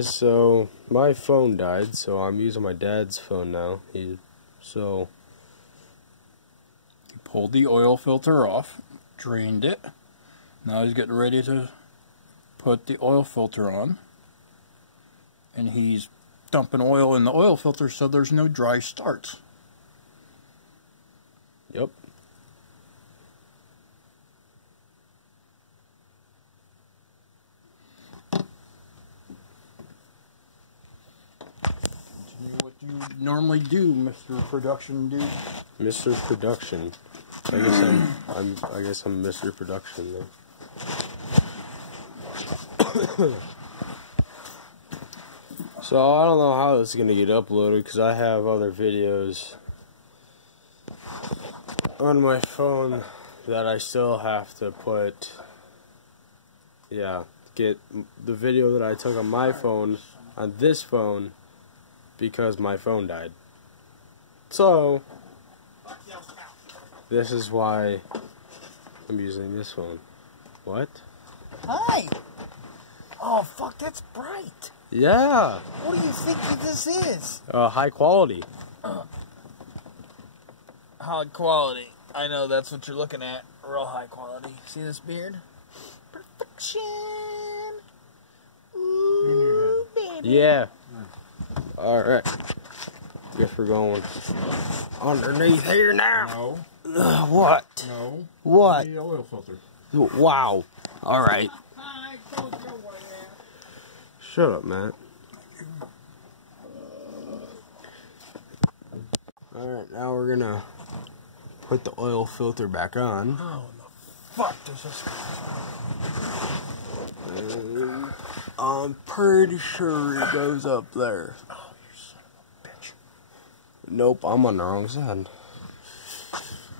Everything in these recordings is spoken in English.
guys, so my phone died, so I'm using my dad's phone now. He pulled the oil filter off, drained it. Now he's getting ready to put the oil filter on. And he's dumping oil in the oil filter so there's no dry starts. Yep. What you normally do, Mr. Production Dude? Mr. Production. I guess I'm Mr. Production then. So I don't know how this is gonna get uploaded because I have other videos on my phone that I still have to put. Yeah, get the video that I took on my phone on this phone because my phone died. So this is why I'm using this phone. What? Hi! Oh, fuck, that's bright. Yeah. What do you think this is? High quality. High quality. I know that's what you're looking at. Real high quality. See this beard? Perfection. Ooh, baby. Yeah. Alright. Guess we're going underneath here now. No. What? No. What? The oil filter. Wow. Alright. Shut up, Matt. Alright, now we're gonna put the oil filter back on. How the fuck does this go? I'm pretty sure it goes up there. Oh, you son of a bitch. Nope, I'm on the wrong side.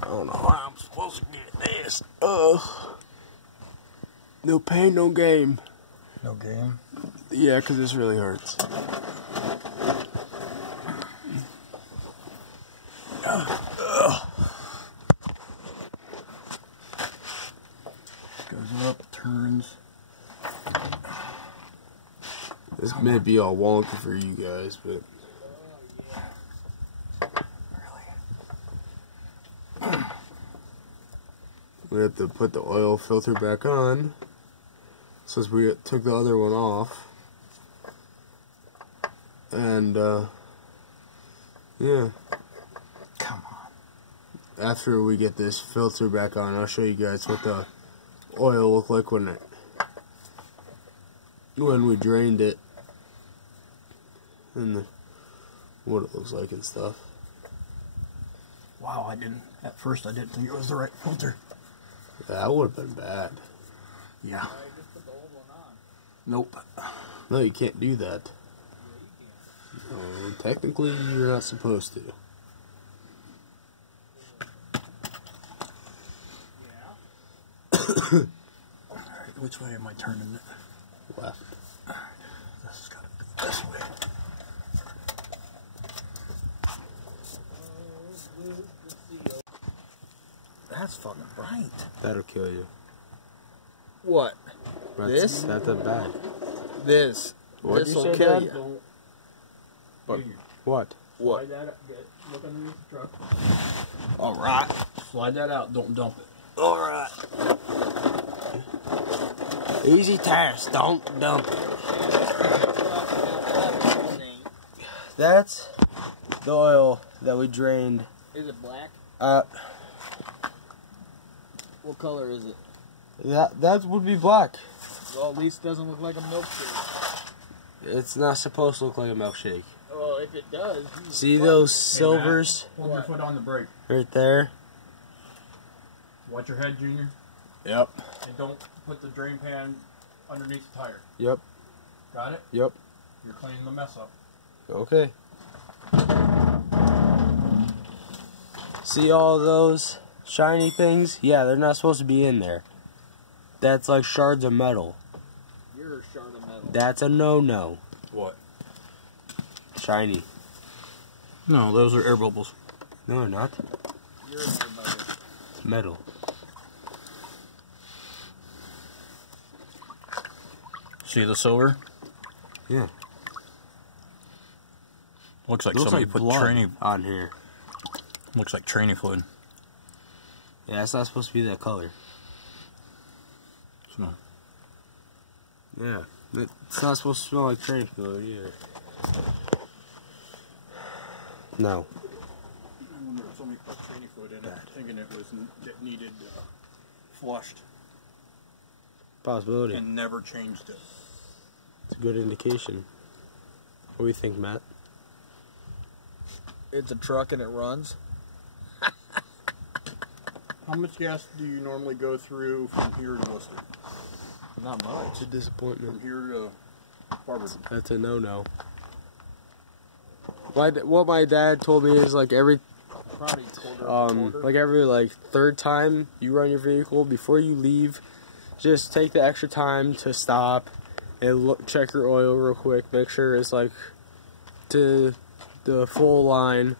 I don't know how I'm supposed to get this. No pain, no game. No game. Yeah, because this really hurts. Goes up, turns. This may be all wonky for you guys, but we have to put the oil filter back on since we took the other one off. And yeah. Come on. After we get this filter back on, I'll show you guys what the oil looked like when we drained it, and what it looks like and stuff. Wow, at first I didn't think it was the right filter. That would have been bad. Yeah. Nope. No, you can't do that. No, technically, you're not supposed to. Alright, which way am I turning it? Left. This has got to be this way. That's fucking bright. That'll kill you. What? That's not that bad. This. What'd This you will say, kill Dad? you. But what? What? Look underneath the truck. Alright. Slide that out, don't dump it. Alright. Easy task, don't dump it. That's the oil that we drained. Is it black? What color is it? That would be black. Well, at least it doesn't look like a milkshake. It's not supposed to look like a milkshake. Well, if it does... See those silvers Hold your foot on the brake. right there? Watch your head, Junior. Yep. And don't put the drain pan underneath the tire. Yep. Got it? Yep. You're cleaning the mess up. Okay. See all those shiny things? Yeah, they're not supposed to be in there. That's like shards of metal. You're a shard of metal. That's a no-no. What? Shiny. No, those are air bubbles. No, not. You're an air bubble. It's metal. See the silver? Yeah. Looks like Looks somebody like put blood training. on here. Looks like training fluid. Yeah, it's not supposed to be that color. So, Yeah, it's not supposed to smell like training fluid either. No. I wonder if somebody put training fluid in it, thinking it was needed flushed, Possibility. and never changed it. It's a good indication. What do you think, Matt? It's a truck and it runs. How much gas do you normally go through from here to Worcester? Not much. It's a disappointment. From here to Barberton? That's a no-no. What my dad told me is like every Probably quarter. like every like third time you run your vehicle, before you leave, just take the extra time to stop and check your oil real quick. Make sure it's like to the full line.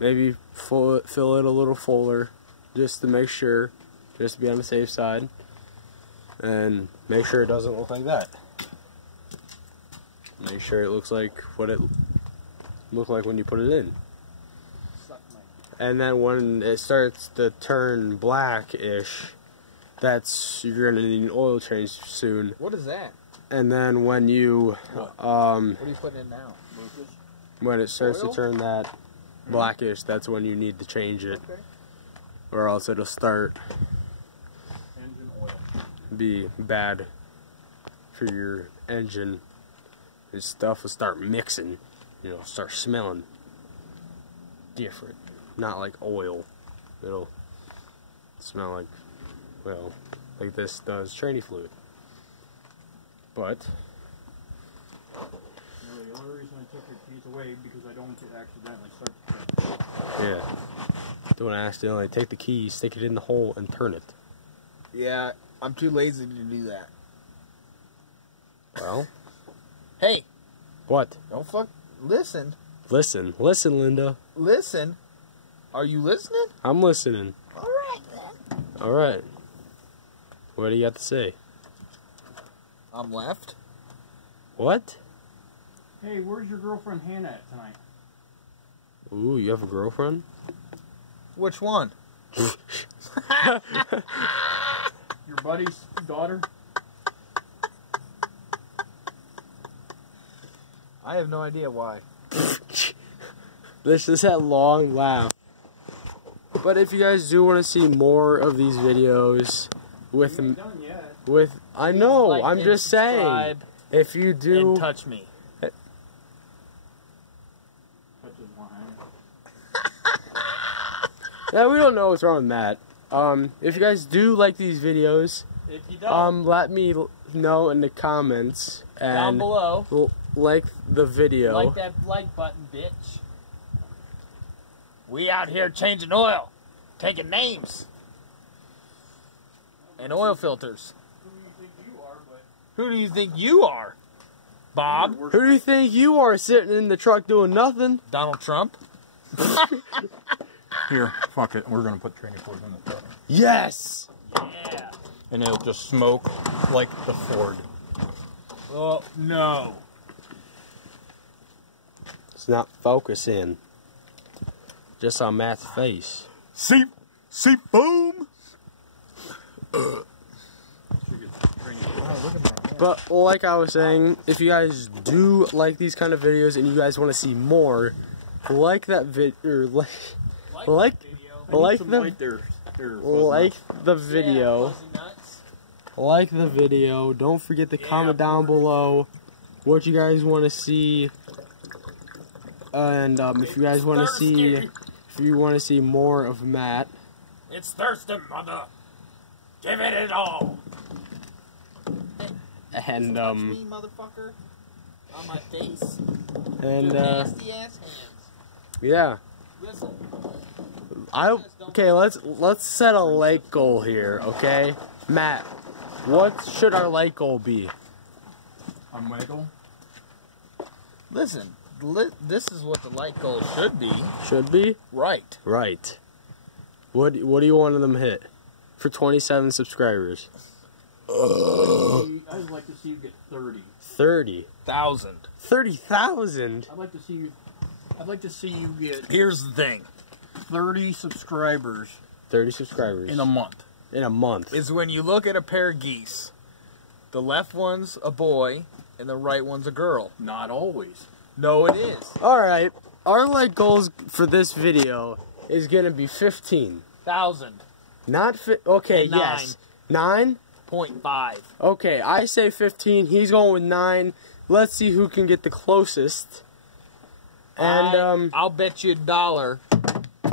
Maybe fill it a little fuller, just to make sure, just to be on the safe side, and make sure it doesn't look like that. Make sure it looks like what it looked like when you put it in. And then when it starts to turn blackish, you're gonna need an oil change soon. What is that? And then when you What are you putting in now? Lucas? when it starts Oil? to turn that blackish, that's when you need to change it, Okay. or else it'll start Engine oil. be bad for your engine. And stuff will start mixing, start smelling different. Not like oil. It'll smell like, well, like this does training fluid. But No, the only reason I took your keys away because I don't want to accidentally start the car. yeah, don't accidentally take the key, stick it in the hole, and turn it. Yeah, I'm too lazy to do that. Well, Hey, what? don't fuck. Listen. Listen, Linda. Listen. Are you listening? I'm listening. Alright then. All right. What do you got to say? I'm left. What? Hey, where's your girlfriend Hannah at tonight? Ooh, you have a girlfriend? Which one? Your buddy's daughter? I have no idea why. This is that long laugh. But if you guys do want to see more of these videos with You ain't done yet. I know, Like I'm and just saying. subscribe If you do, and touch me. Touches line. yeah, we don't know what's wrong with Matt. If you guys do like these videos, If you don't, let me know in the comments down and below, like the video. like that like button, bitch. We out here changing oil, taking names, and oil filters. Who do you think you are, Bob? Who do you think you are sitting in the truck doing nothing? Donald Trump? Here, fuck it. We're gonna put training fluid in the truck. Yes. Yeah. And it'll just smoke like the Ford. Well, no. It's not focusing. Just on Matt's face. See, boom! But like I was saying, if you guys do like these kind of videos and you guys want to see more, like that video, like the video. Like the video. Don't forget to comment down below what you guys want to see. And if you guys want to see more of Matt. It's Thurston, mother. Give it all. And Touch me, motherfucker. On my face. and Your nasty ass hands. yeah. Listen. Okay, let's set a like goal here, okay? Matt, what should our like goal be? A Michael? Listen. This is what the like goal should be. Should be? Right. Right. What do you want them to hit? For 27 subscribers. I'd like to see you get 30. 30. 1,000. 30,000? I'd like to see you I'd like to see you get Here's the thing. 30 subscribers 30 subscribers. in a month. In a month. Is when you look at a pair of geese, the left one's a boy and the right one's a girl. Not always. No, it is. Alright, our like goals for this video is gonna be 15. 1,000. Not okay, And 9. yes. 9? 0.5. Okay, I say 15. He's going with 9. Let's see who can get the closest. And I'll bet you $1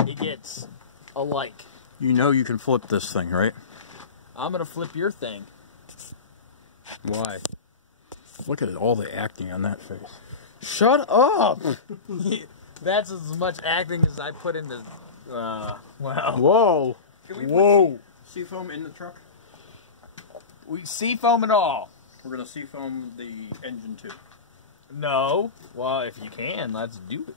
he gets a like. You know you can flip this thing, right? I'm gonna flip your thing. why? Look at all the acting on that face. Shut up! That's as much acting as I put into. Wow. Whoa! Whoa! Seafoam in the truck? We seafoam it all. We're gonna seafoam the engine too. No. Well, if you can, let's do it.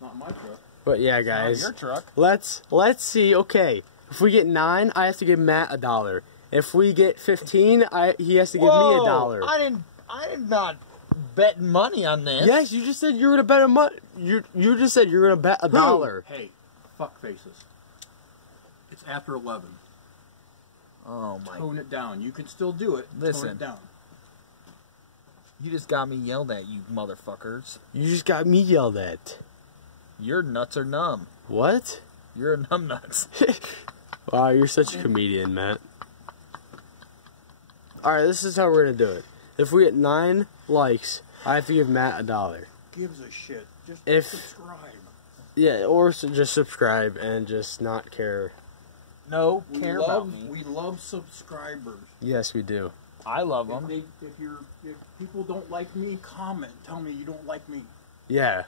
Not my truck. But yeah, Not guys, your truck. let's see. Okay, if we get 9, I have to give Matt $1. If we get 15, he has to give me $1. I did not bet money on this. Yes, you just said you were gonna bet a month. You just said you were gonna bet $1. Hey, fuck faces. It's after 11. Oh my. Tone it down. You can still do it. Listen. Tone it down. You just got me yelled at, you motherfuckers. You just got me yelled at. Your nuts are numb. What? You're a numb nuts. Wow, you're such a comedian, Matt. Alright, this is how we're gonna do it. If we get 9 likes, I have to give Matt $1. Gives a shit. Just If- subscribe. Yeah, or just subscribe and just not care. No, We care love, about me. We love subscribers. Yes, we do. I love them. If people don't like me, comment. Tell me you don't like me. Yeah.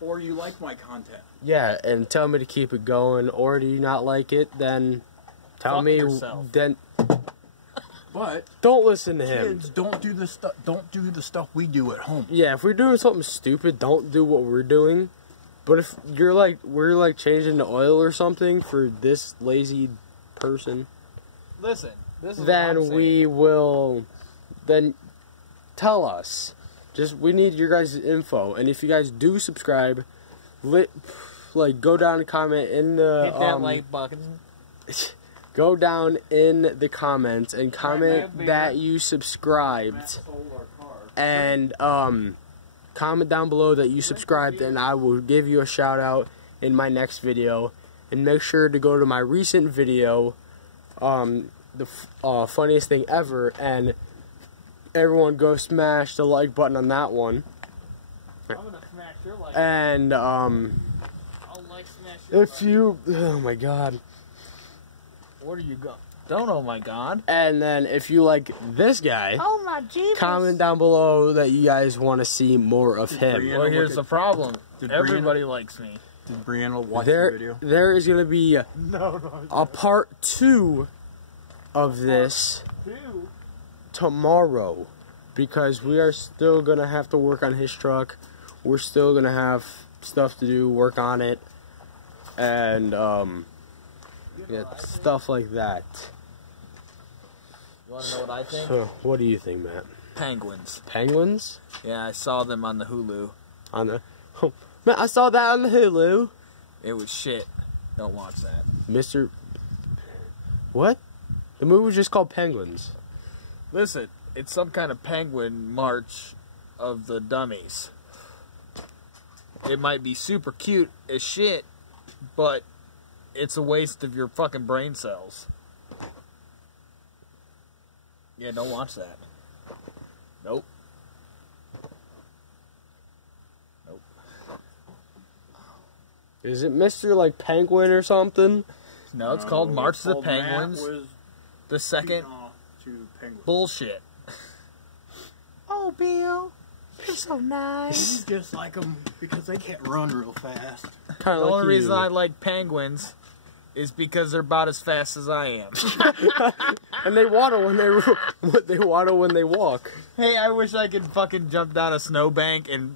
Or you like my content. Yeah, and tell me to keep it going, or do you not like it, then tell Fuck me, yourself. then But don't listen to him. kids, don't do the stuff. Don't do the stuff we do at home. Yeah, if we're doing something stupid, don't do what we're doing. But if you're like, we're like changing the oil or something for this lazy person, Listen, this is what I'm then saying. we will, then tell us. Just, we need your guys' info. And if you guys do subscribe, like, go down and comment in the, hit that like button. go down in the comments and comment man, that you subscribed. And, comment down below that you subscribed, and I will give you a shout out in my next video. And make sure to go to my recent video, the funniest thing ever, and everyone go smash the like button on that one. I'm gonna smash your like. And I'll like smash your if you, oh my god. Where do you go? Don't, oh my god. And then if you like this guy, Oh my jeepers. comment down below that you guys want to see more of him. Brianna Well, here's the problem. Did Everybody likes me. Did Brianna watch the video? There is gonna be No. a part 2 of this tomorrow, because we are still gonna have to work on his truck. We're still gonna have stuff to do, work on it, and yeah, stuff like that. You wanna know what I think? So, what do you think, Matt? Penguins. Penguins Yeah, I saw them on the Hulu. on the? Oh, Matt, I saw that on the Hulu. It was shit. Don't watch that. Mr. What? The movie was just called Penguins. Listen, it's some kind of penguin march of the dummies. It might be super cute as shit, but it's a waste of your fucking brain cells. Yeah, don't watch that. Nope. Nope. Is it Mr. like Penguin or something? No, it's called March of the Called Matt Penguins. was The second shooting off to penguins. bullshit. Oh, Bill, you're so nice. You just like them because they can't run real fast. Kind The of like only reason you. I like penguins is because they're about as fast as I am. And they waddle when they waddle when they walk. Hey, I wish I could fucking jump down a snowbank and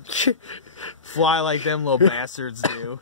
fly like them little bastards do.